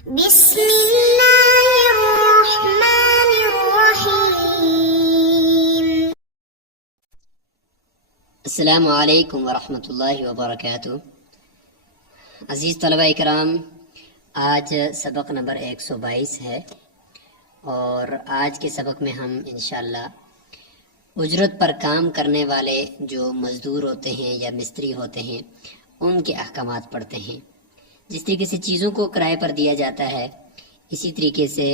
بسم اللہ الرحمن الرحیم۔ السلام علیکم ورحمۃ اللہ وبرکاتہ۔ عزیز طلبہ اکرام، آج سبق نمبر 122 ہے اور آج کے سبق میں ہم انشاءاللہ اجرت پر کام کرنے والے جو مزدور ہوتے ہیں یا مستری ہوتے ہیں ان کے احکامات پڑھتے ہیں۔ جس طریقے سے چیزوں کو کرائے پر دیا جاتا ہے، اسی طریقے سے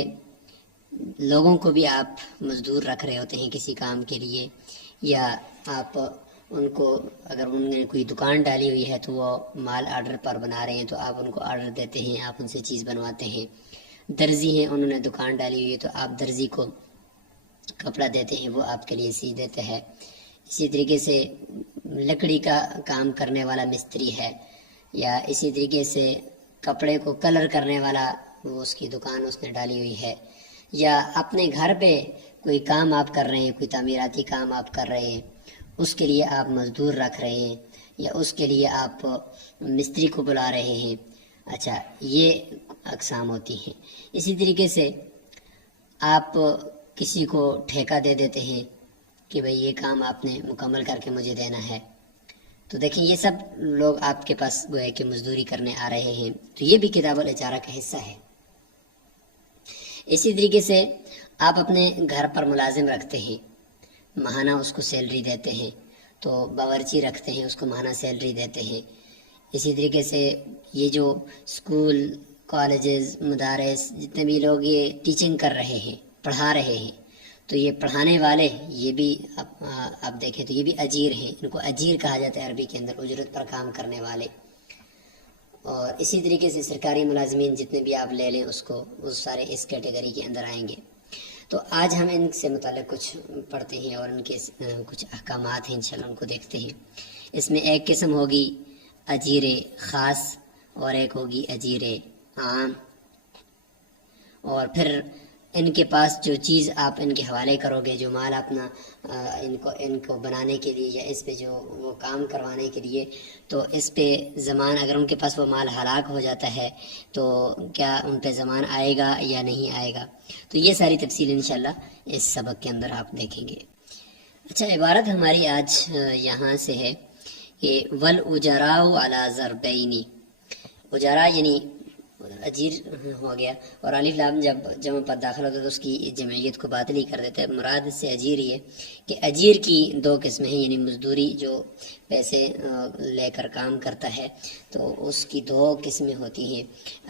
لوگوں کو بھی آپ مزدور رکھ رہے ہوتے ہیں کسی کام کے لیے، یا آپ ان کو اگر ان نے کوئی دکان ڈالی ہوئی ہے تو وہ مال آرڈر پر بنا رہے ہیں تو آپ ان کو آرڈر دیتے ہیں، آپ ان سے چیز بنواتے ہیں۔ درزی ہیں، انہوں نے دکان ڈالی ہوئی ہے تو آپ درزی کو کپڑا دیتے ہیں، وہ آپ کے لیے سی دیتے ہیں۔ اسی طریقے سے لکڑی کا کام کرنے والا مستری ہے، یا اسی طریقے سے کپڑے کو کلر کرنے والا، وہ اس کی دکان اس نے ڈالی ہوئی ہے، یا اپنے گھر پہ کوئی کام آپ کر رہے ہیں، کوئی تعمیراتی کام آپ کر رہے ہیں، اس کے لیے آپ مزدور رکھ رہے ہیں یا اس کے لیے آپ مستری کو بلا رہے ہیں۔ اچھا، یہ اقسام ہوتی ہیں۔ اسی طریقے سے آپ کسی کو ٹھیکہ دے دیتے ہیں کہ بھئی یہ کام آپ نے مکمل کر کے مجھے دینا ہے، تو دیکھیں یہ سب لوگ آپ کے پاس گویا کہ مزدوری کرنے آ رہے ہیں، تو یہ بھی کتاب الاجارہ کا حصہ ہے۔ اسی طریقے سے آپ اپنے گھر پر ملازم رکھتے ہیں، ماہانہ اس کو سیلری دیتے ہیں، تو باورچی رکھتے ہیں، اس کو ماہانہ سیلری دیتے ہیں۔ اسی طریقے سے یہ جو اسکول، کالجز، مدارس، جتنے بھی لوگ یہ ٹیچنگ کر رہے ہیں، پڑھا رہے ہیں، تو یہ پڑھانے والے یہ بھی آپ دیکھیں تو یہ بھی اجیر ہیں، ان کو اجیر کہا جاتا ہے عربی کے اندر، اجرت پر کام کرنے والے۔ اور اسی طریقے سے سرکاری ملازمین جتنے بھی آپ لے لیں اس کو، وہ سارے اس کیٹیگری کے اندر آئیں گے۔ تو آج ہم ان سے متعلق کچھ پڑھتے ہیں اور ان کے کچھ احکامات ہیں، انشاءاللہ ان کو دیکھتے ہیں۔ اس میں ایک قسم ہوگی اجیر خاص اور ایک ہوگی اجیر عام، اور پھر ان کے پاس جو چیز آپ ان کے حوالے کرو گے، جو مال اپنا ان کو بنانے کے لیے یا اس پہ جو وہ کام کروانے کے لیے، تو اس پہ زمان اگر ان کے پاس وہ مال ہلاک ہو جاتا ہے تو کیا ان پہ زمان آئے گا یا نہیں آئے گا، تو یہ ساری تفصیل انشاءاللہ اس سبق کے اندر آپ دیکھیں گے۔ اچھا، عبارت ہماری آج یہاں سے ہے کہ وَالْأُجَرَاءُ عَلَى ضَرْبَيْنِ، اجارہ یعنی اجیر ہو گیا، اور الف لام جب جمع پر داخل ہوتا ہے تو اس کی جمعیت کو باطل ہی کر دیتا ہے۔ مراد اس سے اجیر ہی ہے کہ اجیر کی دو قسمیں ہیں، یعنی مزدوری جو پیسے لے کر کام کرتا ہے تو اس کی دو قسمیں ہوتی ہیں،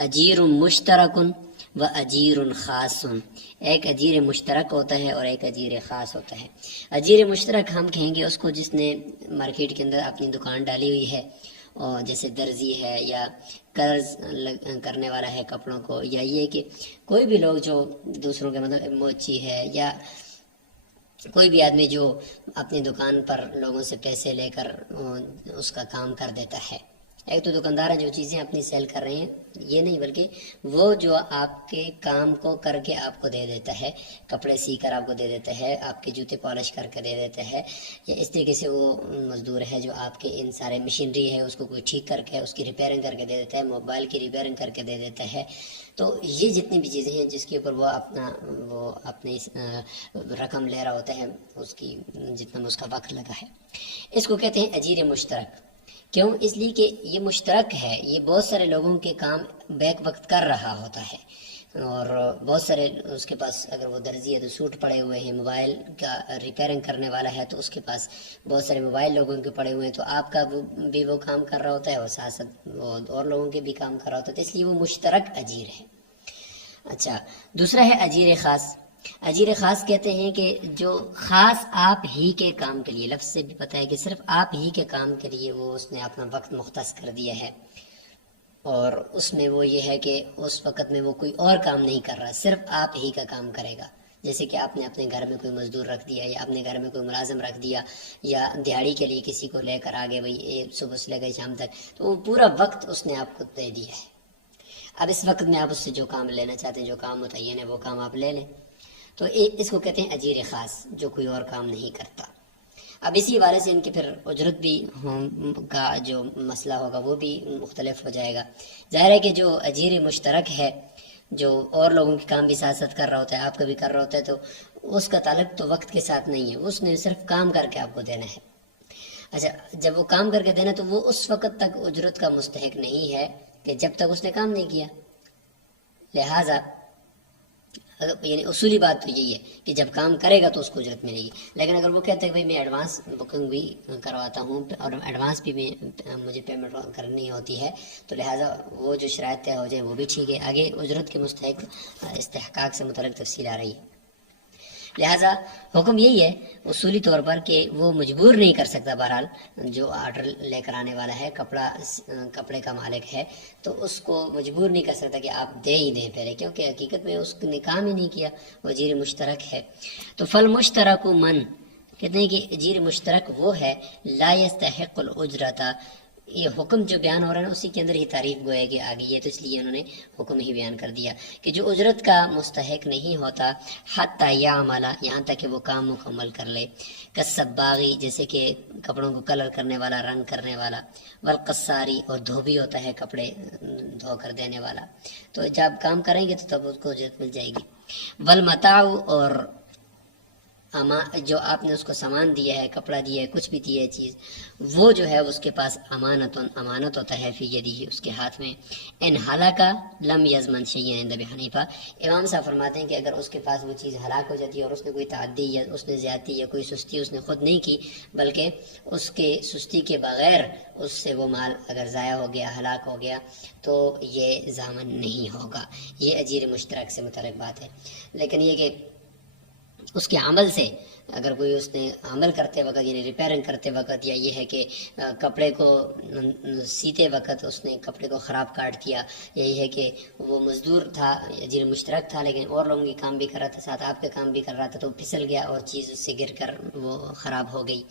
اجیر مشترک و اجیر خاص۔ ایک اجیر مشترک ہوتا ہے اور ایک اجیر خاص ہوتا ہے۔ اجیر مشترک ہم کہیں گے اس کو جس نے مارکیٹ کے اندر اپنی دکان ڈالی ہوئی ہے، اور جیسے درزی ہے یا قرض کرنے والا ہے کپڑوں کو، یا یہ کہ کوئی بھی لوگ جو دوسروں کے مطلب موچی ہے، یا کوئی بھی آدمی جو اپنی دکان پر لوگوں سے پیسے لے کر اس کا کام کر دیتا ہے۔ ایک تو دکاندار ہے جو چیزیں اپنی سیل کر رہے ہیں، یہ نہیں بلکہ وہ جو آپ کے کام کو کر کے آپ کو دے دیتا ہے، کپڑے سی کر آپ کو دے دیتا ہے، آپ کے جوتے پالش کر کے دے دیتا ہے، یا اس طریقے سے وہ مزدور ہے جو آپ کے ان سارے مشینری ہے اس کو کوئی ٹھیک کر کے اس کی ریپیئرنگ کر کے دے دیتا ہے، موبائل کی ریپیئرنگ کر کے دے دیتا ہے۔ تو یہ جتنی بھی چیزیں ہیں جس کے اوپر وہ اپنی رقم لے رہا ہوتا ہے، اس کی جتنا اس کا وقت لگا ہے، اس کو کہتے ہیں اجیر مشترک۔ کیوں؟ اس لیے کہ یہ مشترک ہے، یہ بہت سارے لوگوں کے کام بیک وقت کر رہا ہوتا ہے، اور بہت سارے اس کے پاس اگر وہ درزی ہے تو سوٹ پڑے ہوئے ہیں، موبائل کا ریپیئرنگ کرنے والا ہے تو اس کے پاس بہت سارے موبائل لوگوں کے پڑے ہوئے ہیں، تو آپ کا بھی وہ کام کر رہا ہوتا ہے اور ساتھ ساتھ وہ اور لوگوں کے بھی کام کر رہا ہوتا ہے، تو اس لیے وہ مشترک اجیر ہے۔ اچھا، دوسرا ہے اجیر خاص۔ اجیر خاص کہتے ہیں کہ جو خاص آپ ہی کے کام کے لیے، لفظ سے بھی پتہ ہے کہ صرف آپ ہی کے کام کے لیے وہ اس نے اپنا وقت مختص کر دیا ہے، اور اس میں وہ یہ ہے کہ اس وقت میں وہ کوئی اور کام نہیں کر رہا، صرف آپ ہی کا کام کرے گا۔ جیسے کہ آپ نے اپنے گھر میں کوئی مزدور رکھ دیا، یا اپنے گھر میں کوئی ملازم رکھ دیا، یا دیہڑی کے لیے کسی کو لے کر آگے بھائی صبح سے لے کر شام تک، تو وہ پورا وقت اس نے آپ کو دے دیا ہے۔ اب اس وقت میں آپ اس سے جو کام لینا چاہتے ہیں، جو کام متعین ہے وہ کام آپ لے لیں، تو اس کو کہتے ہیں اجیر خاص، جو کوئی اور کام نہیں کرتا۔ اب اسی حوالے سے ان کی پھر اجرت بھی کا جو مسئلہ ہوگا وہ بھی مختلف ہو جائے گا۔ ظاہر ہے کہ جو اجیر مشترک ہے جو اور لوگوں کے کام بھی ساتھ ساتھ کر رہا ہوتا ہے، آپ کا بھی کر رہا ہوتا ہے، تو اس کا تعلق تو وقت کے ساتھ نہیں ہے، اس نے صرف کام کر کے آپ کو دینا ہے۔ اچھا، جب وہ کام کر کے دینا تو وہ اس وقت تک اجرت کا مستحق نہیں ہے کہ جب تک اس نے کام نہیں کیا۔ لہٰذا یعنی اصولی بات تو یہی ہے کہ جب کام کرے گا تو اس کو اجرت ملے گی، لیکن اگر وہ کہتے ہیں کہ بھائی میں ایڈوانس بکنگ بھی کرواتا ہوں اور ایڈوانس بھی مجھے پیمنٹ کرنی ہوتی ہے، تو لہٰذا وہ جو شرائط طے ہو جائے وہ بھی ٹھیک ہے۔ آگے اجرت کے مستحق استحقاق سے متعلق تفصیل آ رہی ہے۔ لہٰذا حکم یہی ہے اصولی طور پر کہ وہ مجبور نہیں کر سکتا، بہرحال جو آرڈر لے کر آنے والا ہے، کپڑے کا مالک ہے، تو اس کو مجبور نہیں کر سکتا کہ آپ دے ہی دیں پہلے، کیونکہ حقیقت میں اس نے کام ہی نہیں کیا، وہ اجیر مشترک ہے۔ تو فالمشترک من، کہتے ہیں کہ اجیر مشترک وہ ہے لا یستحق الاجرۃ، یہ حکم جو بیان ہو رہا ہے نا اسی کے اندر ہی تعریف گویا کہ آ گئی ہے، تو اس لیے انہوں نے حکم ہی بیان کر دیا کہ جو اجرت کا مستحق نہیں ہوتا حتی یعمل، یہاں تک کہ وہ کام مکمل کر لے، کالصباغی، جیسے کہ کپڑوں کو کلر کرنے والا، رنگ کرنے والا، والقصاری، اور دھوبی ہوتا ہے کپڑے دھو کر دینے والا، تو جب کام کریں گے تو تب اس کو اجرت مل جائے گی۔ والمتاع، اور جو آپ نے اس کو سامان دیا ہے، کپڑا دیا ہے، کچھ بھی دیا ہے چیز، وہ جو ہے اس کے پاس امانت ہوتا ہے، فی یدیہ، اس کے ہاتھ میں۔ ان ہلاک لم یضمن شیئا عند ابی حنیفہ، امام صاحب فرماتے ہیں کہ اگر اس کے پاس وہ چیز ہلاک ہو جاتی ہے اور اس نے کوئی تعدی یا اس نے زیادتی یا کوئی سستی اس نے خود نہیں کی، بلکہ اس کے سستی کے بغیر اس سے وہ مال اگر ضائع ہو گیا، ہلاک ہو گیا، تو یہ ضامن نہیں ہوگا۔ یہ اجیر مشترک سے متعلق بات ہے۔ لیکن یہ کہ اس کے عمل سے، اگر کوئی اس نے عمل کرتے وقت یعنی ریپیرنگ کرتے وقت، یا یہ ہے کہ کپڑے کو سیتے وقت اس نے کپڑے کو خراب کاٹ دیا، یا یہ ہے کہ وہ مزدور تھا، اجیر مشترک تھا، لیکن اور لوگوں کی کام بھی کر رہا تھا، ساتھ آپ کا کام بھی کر رہا تھا، تو پھسل گیا اور چیز اس سے گر کر وہ خراب ہو گئی،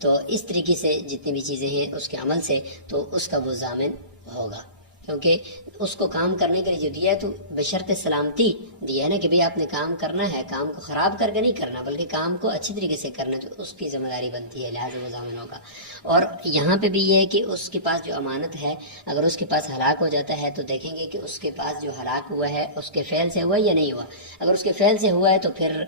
تو اس طریقے سے جتنی بھی چیزیں ہیں اس کے عمل سے، تو اس کا وہ ضامن ہوگا، کیونکہ اس کو کام کرنے کے لیے جو دیا ہے تو بشرط سلامتی دیا ہے نا، کہ بھئی آپ نے کام کرنا ہے، کام کو خراب کر کے نہیں کرنا بلکہ کام کو اچھی طریقے سے کرنا، تو اس کی ذمہ داری بنتی ہے، لہٰذا وہ ضامن ہوگا۔ اور یہاں پہ بھی یہ ہے کہ اس کے پاس جو امانت ہے، اگر اس کے پاس ہلاک ہو جاتا ہے تو دیکھیں گے کہ اس کے پاس جو ہلاک ہوا ہے اس کے فعل سے ہوا یا نہیں ہوا، اگر اس کے فعل سے ہوا ہے تو پھر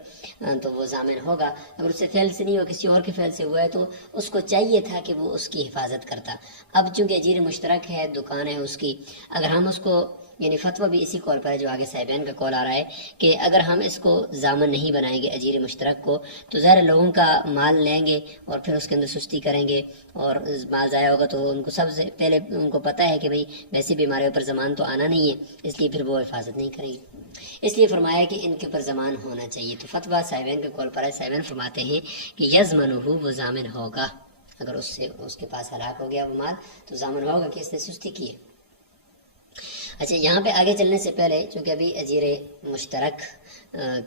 تو وہ ضامن ہوگا، اگر اس سے فعل سے نہیں ہوا، کسی اور کے فعل سے ہوا ہے، تو اس کو چاہیے تھا کہ وہ اس کی حفاظت کرتا۔ اب چونکہ اجیر مشترک ہے، دکان ہے اس کی، اگر ہم اس کو یعنی فتویٰ بھی اسی قول پر ہے جو آگے صاحبین کا قول آ رہا ہے کہ اگر ہم اس کو ضامن نہیں بنائیں گے اجیر مشترک کو، تو ظاہر لوگوں کا مال لیں گے اور پھر اس کے اندر سستی کریں گے اور مال ضائع ہوگا، تو ان کو سب سے پہلے ان کو پتہ ہے کہ بھئی ویسے بھی ہمارے اوپر ضمان تو آنا نہیں ہے، اس لیے پھر وہ حفاظت نہیں کریں گے، اس لیے فرمایا کہ ان کے اوپر ضمان ہونا چاہیے۔ تو فتویٰ صاحبین کے قول پر ہے، صاحبین فرماتے ہیں کہ یضمنہ، وہ ضامن ہوگا، اگر اس کے پاس ہلاک ہو گیا وہ مال تو ضامن ہوگا کہ اس نے سستی کی ہے۔ اچھا، یہاں پہ آگے چلنے سے پہلے چونکہ ابھی اجیر مشترک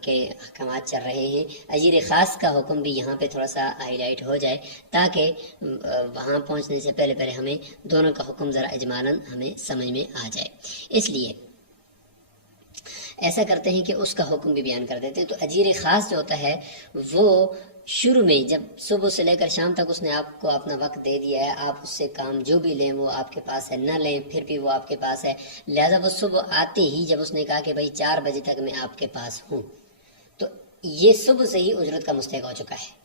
کے احکامات چل رہے ہیں، اجیر خاص کا حکم بھی یہاں پہ تھوڑا سا ہائی لائٹ ہو جائے تاکہ وہاں پہنچنے سے پہلے ہمیں دونوں کا حکم ذرا اجمالاً ہمیں سمجھ میں آ جائے، اس لیے ایسا کرتے ہیں کہ اس کا حکم بھی بیان کر دیتے ہیں۔ تو اجیر خاص جو ہوتا ہے وہ شروع میں جب صبح سے لے کر شام تک اس نے آپ کو اپنا وقت دے دیا ہے، آپ اس سے کام جو بھی لیں وہ آپ کے پاس ہے، نہ لیں پھر بھی وہ آپ کے پاس ہے، لہذا وہ صبح آتے ہی جب اس نے کہا کہ بھائی 4 بجے تک میں آپ کے پاس ہوں، تو یہ صبح سے ہی اجرت کا مستحق ہو چکا ہے،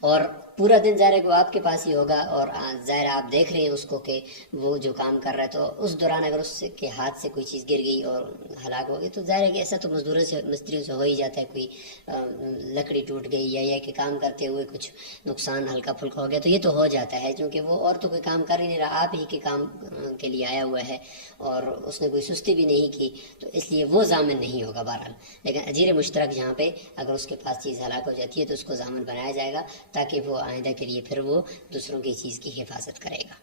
اور پورا دن ظاہر ہے کہ وہ آپ کے پاس ہی ہوگا، اور ظاہر آپ دیکھ رہے ہیں اس کو کہ وہ جو کام کر رہا ہے، تو اس دوران اگر اس کے ہاتھ سے کوئی چیز گر گئی اور ہلاک ہو گئی تو ظاہر ہے کہ ایسا تو مستریوں سے ہو ہی جاتا ہے، کوئی لکڑی ٹوٹ گئی یا کہ کام کرتے ہوئے کچھ نقصان ہلکا پھلکا ہو گیا تو یہ تو ہو جاتا ہے، کیونکہ وہ اور تو کوئی کام کر ہی نہیں رہا، آپ ہی کے کام کے لیے آیا ہوا ہے اور اس نے کوئی سستی بھی نہیں کی، تو اس لیے وہ ضامن نہیں ہوگا بہرحال۔ لیکن اجیر مشترک یہاں پہ اگر اس کے پاس چیز ہلاک ہو جاتی ہے تو اس کو ضامن بنایا جائے گا تاکہ وہ آئندہ کے لیے پھر وہ دوسروں کی چیز کی حفاظت کرے گا۔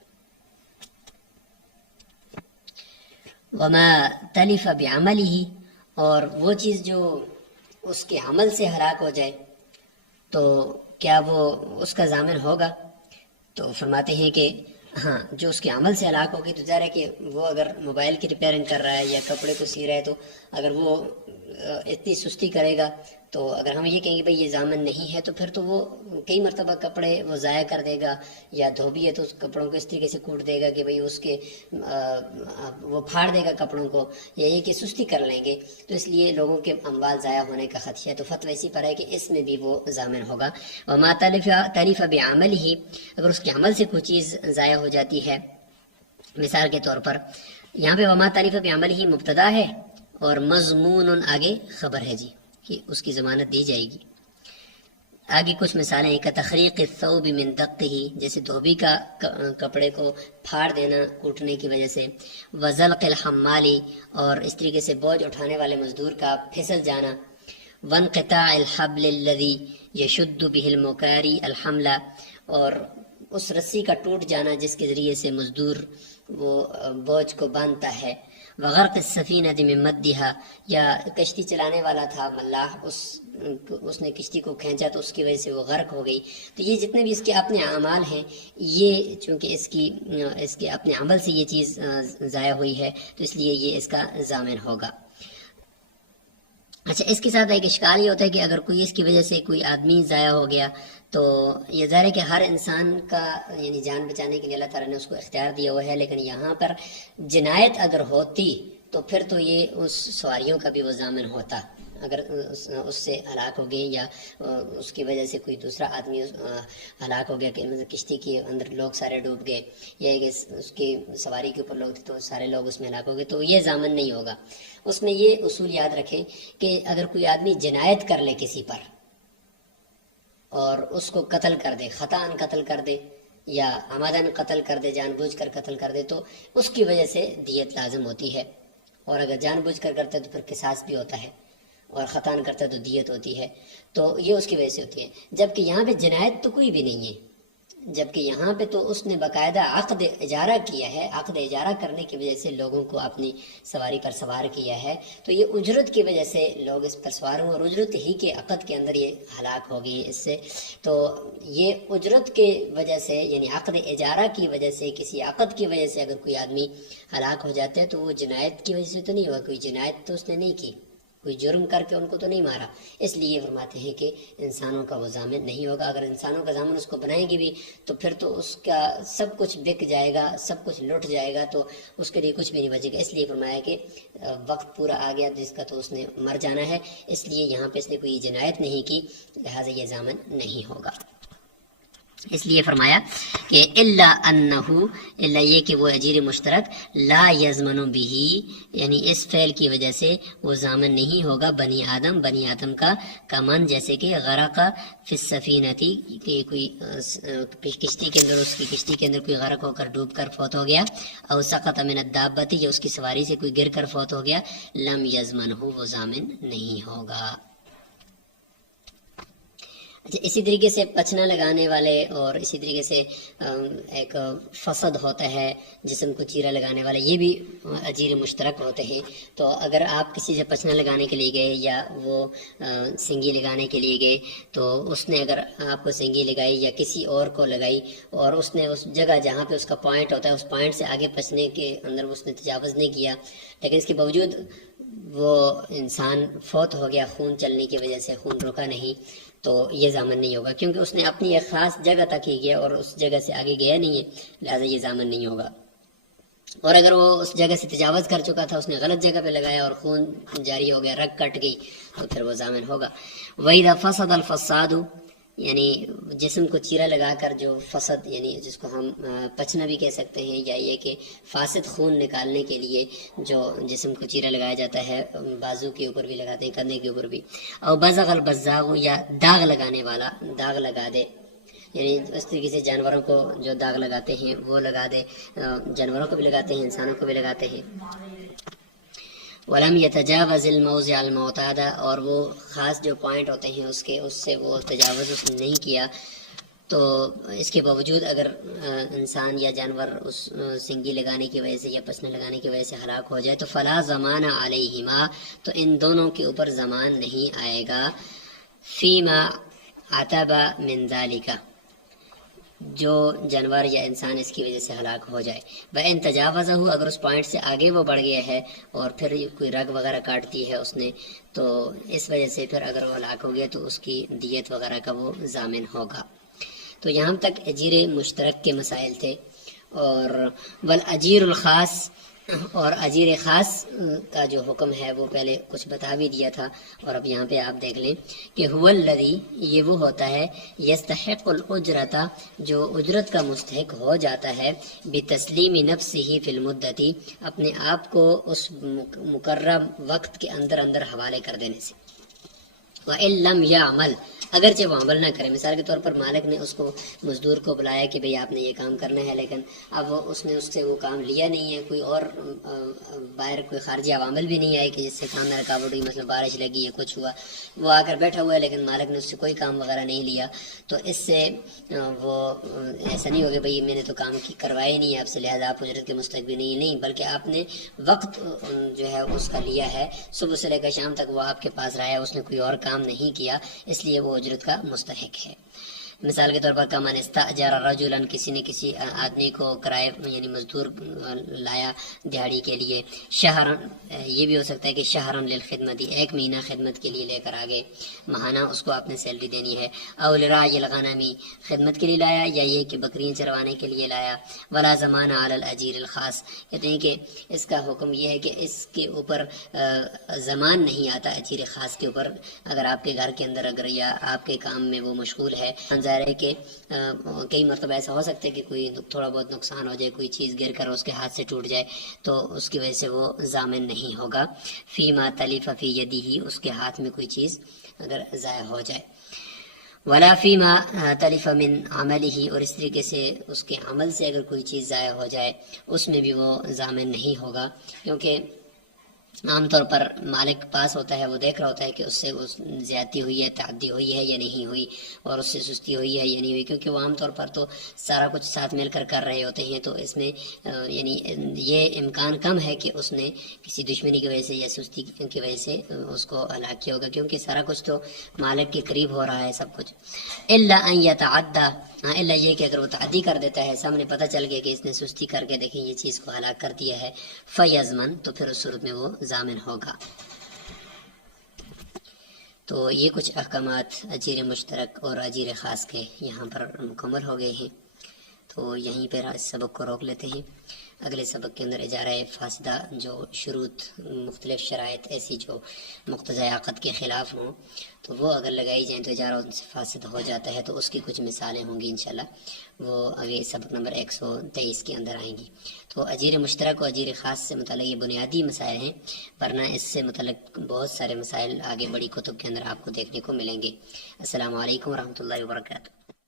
وما تلف بعملہ، اور وہ چیز جو اس کے عمل سے ہلاک ہو جائے تو کیا وہ اس کا ضامن ہوگا؟ تو فرماتے ہیں کہ ہاں، جو اس کے عمل سے ہلاک ہوگی تو ظاہر ہے کہ وہ اگر موبائل کی ریپیئرنگ کر رہا ہے یا کپڑے کو سی رہا ہے تو اگر وہ اتنی سستی کرے گا تو اگر ہم یہ کہیں گے بھائی یہ ضامن نہیں ہے تو پھر تو وہ کئی مرتبہ کپڑے وہ ضائع کر دے گا، یا دھوبی ہے تو اس کپڑوں کو اس طریقے سے کوٹ دے گا کہ بھائی اس کے وہ پھاڑ دے گا کپڑوں کو، یا یہ کہ سستی کر لیں گے، تو اس لیے لوگوں کے اموال ضائع ہونے کا خدشہ ہے۔ تو فتویٰ اسی پر ہے کہ اس میں بھی وہ ضامن ہوگا۔ وما تلف بعمل ہی، اگر اس کے عمل سے کوئی چیز ضائع ہو جاتی ہے، مثال کے طور پر یہاں پہ وما تلف بعمل ہی مبتدا ہے اور مضمون آگے خبر ہے جی کہ اس کی ضمانت دی جائے گی۔ آگے کچھ مثالیں ہیں، تخریق الثوب من دقہ، جیسے دھوبی کا کپڑے کو پھاڑ دینا کوٹنے کی وجہ سے، وزلق الحمالی، اور اس طریقے سے بوجھ اٹھانے والے مزدور کا پھسل جانا، وانقطاع الحبل الذی یشد به المکاری الحمل، اور اس رسی کا ٹوٹ جانا جس کے ذریعے سے مزدور وہ بوجھ کو باندھتا ہے، وغرق السفینہ من مدھا، یا کشتی چلانے والا تھا ملاح، اس نے کشتی کو کھینچا تو اس کی وجہ سے وہ غرق ہو گئی۔ تو یہ جتنے بھی اس کے اپنے اعمال ہیں، یہ چونکہ اس کے اپنے عمل سے یہ چیز ضائع ہوئی ہے تو اس لیے یہ اس کا ضامن ہوگا۔ اچھا، اس کے ساتھ ایک اشکال یہ ہوتا ہے کہ اگر کوئی اس کی وجہ سے کوئی آدمی ضائع ہو گیا تو یہ ظاہر ہے کہ ہر انسان کا یعنی جان بچانے کے لیے اللہ تعالیٰ نے اس کو اختیار دیا ہوا ہے، لیکن یہاں پر جنایت اگر ہوتی تو پھر تو یہ اس سواریوں کا بھی وہ ضامن ہوتا، اگر اس سے ہلاک ہو گئے یا اس کی وجہ سے کوئی دوسرا آدمی ہلاک ہو گیا کہ کشتی کے اندر لوگ سارے ڈوب گئے، یا کہ اس کی سواری کے اوپر لوگ تھے تو سارے لوگ اس میں ہلاک ہو گئے، تو یہ ضامن نہیں ہوگا۔ اس میں یہ اصول یاد رکھیں کہ اگر کوئی آدمی جنایت کر لے کسی پر اور اس کو قتل کر دے، خطاً قتل کر دے یا عمدن قتل کر دے، جان بوجھ کر قتل کر دے، تو اس کی وجہ سے دیت لازم ہوتی ہے، اور اگر جان بوجھ کر کرتا ہے تو پھر قصاص بھی ہوتا ہے، اور خطاً کرتا ہے تو دیت ہوتی ہے، تو یہ اس کی وجہ سے ہوتی ہے۔ جبکہ یہاں پہ جنایت تو کوئی بھی نہیں ہے، جبکہ یہاں پہ تو اس نے باقاعدہ عقد اجارہ کیا ہے، عقد اجارہ کرنے کی وجہ سے لوگوں کو اپنی سواری پر سوار کیا ہے، تو یہ اجرت کی وجہ سے لوگ اس پر سوار ہوں، اور اجرت ہی کے عقد کے اندر یہ ہلاک ہو گئی اس سے، تو یہ اجرت کے وجہ سے یعنی عقد اجارہ کی وجہ سے، کسی عقد کی وجہ سے اگر کوئی آدمی ہلاک ہو جاتا ہے تو وہ جنایت کی وجہ سے تو نہیں ہوا، کوئی جنایت تو اس نے نہیں کی، کوئی جرم کر کے ان کو تو نہیں مارا، اس لیے یہ فرماتے ہیں کہ انسانوں کا وہ ضامن نہیں ہوگا۔ اگر انسانوں کا ضامن اس کو بنائیں گے بھی تو پھر تو اس کا سب کچھ بک جائے گا، سب کچھ لٹ جائے گا، تو اس کے لیے کچھ بھی نہیں بچے گا۔ اس لیے فرمایا کہ وقت پورا آ گیا جس کا تو اس نے مر جانا ہے، اس لیے یہاں پہ اس نے کوئی جنایت نہیں کی، لہٰذا یہ ضامن نہیں ہوگا۔ اس لیے فرمایا کہ الا یہ کہ وہ اجیر مشترک لا یضمن به، یعنی اس فعل کی وجہ سے وہ ضامن نہیں ہوگا بنی آدم کا کمن، جیسے کہ غرق فی السفینتی، کہ کوئی کشتی کے اندر، اس کی کشتی کے اندر کوئی غرق ہو کر ڈوب کر فوت ہو گیا، او سقط من الدابۃ، یا اس کی سواری سے کوئی گر کر فوت ہو گیا، لم یضمنہ، وہ ضامن نہیں ہوگا۔ اچھا، اسی طریقے سے پچنا لگانے والے، اور اسی طریقے سے ایک فسد ہوتا ہے جسم کو چیرا لگانے والا، یہ بھی اجیر مشترک ہوتے ہیں۔ تو اگر آپ کسی سے پچنا لگانے کے لیے گئے یا وہ سنگی لگانے کے لیے گئے، تو اس نے اگر آپ کو سنگی لگائی یا کسی اور کو لگائی، اور اس نے اس جگہ جہاں پہ اس کا پوائنٹ ہوتا ہے اس پوائنٹ سے آگے پچنے کے اندر اس نے تجاوز نہیں کیا، لیکن اس کے باوجود وہ انسان فوت ہو گیا خون چلنے کی وجہ سے، خون رکا نہیں، تو یہ ضامن نہیں ہوگا، کیونکہ اس نے اپنی ایک خاص جگہ تک ہی گیا اور اس جگہ سے آگے گیا نہیں ہے، لہٰذا یہ ضامن نہیں ہوگا۔ اور اگر وہ اس جگہ سے تجاوز کر چکا تھا، اس نے غلط جگہ پہ لگایا اور خون جاری ہو گیا، رگ کٹ گئی، تو پھر وہ ضامن ہوگا۔ وَإِذَا فَسَدَ الْفَسَادُ، یعنی جسم کو چیرا لگا کر جو فسد، یعنی جس کو ہم پچنا بھی کہہ سکتے ہیں، یا یہ کہ فاسد خون نکالنے کے لیے جو جسم کو چیرا لگایا جاتا ہے، بازو کے اوپر بھی لگاتے ہیں، کندھے کے اوپر بھی، اور بزغ البزاغ، یا داغ لگانے والا داغ لگا دے، یعنی اس طریقے سے جانوروں کو جو داغ لگاتے ہیں وہ لگا دے، جانوروں کو بھی لگاتے ہیں، انسانوں کو بھی لگاتے ہیں۔ ولم يتجاوز الموضع المعتاد، اور وہ خاص جو پوائنٹ ہوتے ہیں اس سے وہ تجاوز اس نے نہیں کیا، تو اس کے باوجود اگر انسان یا جانور اس سنگی لگانے کی وجہ سے یا پسنے لگانے کی وجہ سے ہلاک ہو جائے تو فلا ضمان علیہما، تو ان دونوں کے اوپر ضمان نہیں آئے گا، فیما عتب من ذالک، جو جانور یا انسان اس کی وجہ سے ہلاک ہو جائے. وَإِن تَجَاوَزَهُ اگر اس پوائنٹ سے آگے وہ بڑھ گیا ہے اور پھر کوئی رگ وغیرہ کاٹ دی ہے اس نے تو اس وجہ سے پھر اگر وہ ہلاک ہو گیا تو اس کی دیت وغیرہ کا وہ ضامن ہوگا. تو یہاں تک اجیر مشترک کے مسائل تھے. اور والاجیر الخاص اور اجیر خاص کا جو حکم ہے وہ پہلے کچھ بتا بھی دیا تھا، اور اب یہاں پہ آپ دیکھ لیں کہ هو الذی یہ وہ ہوتا ہے یستحق الاجرت جو اجرت کا مستحق ہو جاتا ہے بتسلیم نفسه فی المدتی اپنے آپ کو اس مقرر وقت کے اندر حوالے کر دینے سے. وَإِن لَمْ يَعْمَلْ اگرچہ وہ عمل نہ کرے. مثال کے طور پر مالک نے اس کو مزدور کو بلایا کہ بھئی آپ نے یہ کام کرنا ہے، لیکن اب اس نے اس سے وہ کام لیا نہیں ہے، کوئی اور باہر کوئی خارجی عوامل بھی نہیں آئے کہ جس سے کام میں رکاوٹ ہوئی، مثلا بارش لگی ہے، کچھ ہوا، وہ آ کر بیٹھا ہوا ہے لیکن مالک نے اس سے کوئی کام وغیرہ نہیں لیا، تو اس سے وہ ایسا نہیں ہوگا بھئی میں نے تو کام کروایا نہیں ہے آپ سے لہٰذا آپ اجرت کے مستحق بھی نہیں، بلکہ آپ نے وقت جو ہے اس کا لیا ہے، صبح سے لے کر شام تک وہ آپ کے پاس رہا ہے، اس نے کوئی اور کام نہیں کیا، اس لیے وہ اجرت کا مستحق ہے. مثال کے طور پر کمان استاجر رجلا کسی نے کسی آدمی کو کرائے یعنی مزدور لایا دیہڑی کے لیے، شہرن یہ بھی ہو سکتا ہے کہ شہرن للخدمتی 1 مہینہ خدمت کے لیے لے کر آگے، ماہانہ اس کو آپ نے سیلری دینی ہے. او لراعی الغنمی خدمت کے لیے لایا یا یہ کہ بکریاں چروانے کے لیے لایا. ولا زمان علی الاجیر الخاص کہتے ہیں کہ اس کا حکم یہ ہے کہ اس کے اوپر زمان نہیں آتا اجیر خاص کے اوپر. اگر آپ کے گھر کے اندر اگر یا آپ کے کام میں وہ مشغول ہے، ظاہر ہے کہ کئی مرتبہ ایسا ہو سکتا ہے کہ کوئی تھوڑا بہت نقصان ہو جائے، کوئی چیز گر کر اس کے ہاتھ سے ٹوٹ جائے تو اس کی وجہ سے وہ ضامن نہیں ہوگا. فیما تلف فی یدہ اس کے ہاتھ میں کوئی چیز اگر ضائع ہو جائے. ولا فیما تلف من عملہ اور اس طریقے سے اس کے عمل سے اگر کوئی چیز ضائع ہو جائے اس میں بھی وہ ضامن نہیں ہوگا، کیونکہ عام طور پر مالک پاس ہوتا ہے، وہ دیکھ رہا ہوتا ہے کہ اس سے زیادتی ہوئی ہے، تعدی ہوئی ہے یا نہیں ہوئی، اور اس سے سستی ہوئی ہے یا نہیں ہوئی، کیونکہ وہ عام طور پر تو سارا کچھ ساتھ مل کر کر رہے ہوتے ہیں، تو اس میں یعنی یہ امکان کم ہے کہ اس نے کسی دشمنی کی وجہ سے یا سستی کی وجہ سے اس کو ہلاک کیا ہوگا، کیونکہ سارا کچھ تو مالک کے قریب ہو رہا ہے سب کچھ. الا ان یتعدی الا یہ کہ اگر وہ تعدی کر دیتا ہے، سامنے پتہ چل گیا کہ اس نے سستی کر کے دیکھیں یہ چیز کو ہلاک کر دیا ہے، فیضمن تو پھر اس صورت میں وہ ضامن ہوگا. تو یہ کچھ احکامات اجیر مشترک اور اجیر خاص کے یہاں پر مکمل ہو گئے ہیں. تو یہیں پر اس سبق کو روک لیتے ہیں. اگلے سبق کے اندر اجارہ فاسدہ جو شروط مختلف شرائط ایسی جو مقتضی عقد کے خلاف ہوں تو وہ اگر لگائی جائیں تو اجارہ ان سے فاسد ہو جاتا ہے، تو اس کی کچھ مثالیں ہوں گی انشاءاللہ، وہ اگلے سبق نمبر 123 کے اندر آئیں گی. تو اجیر مشترک و اجیر خاص سے متعلق یہ بنیادی مسائل ہیں، ورنہ اس سے متعلق بہت سارے مسائل آگے بڑی کتب کے اندر آپ کو دیکھنے کو ملیں گے. السلام علیکم ورحمۃ اللہ وبرکاتہ.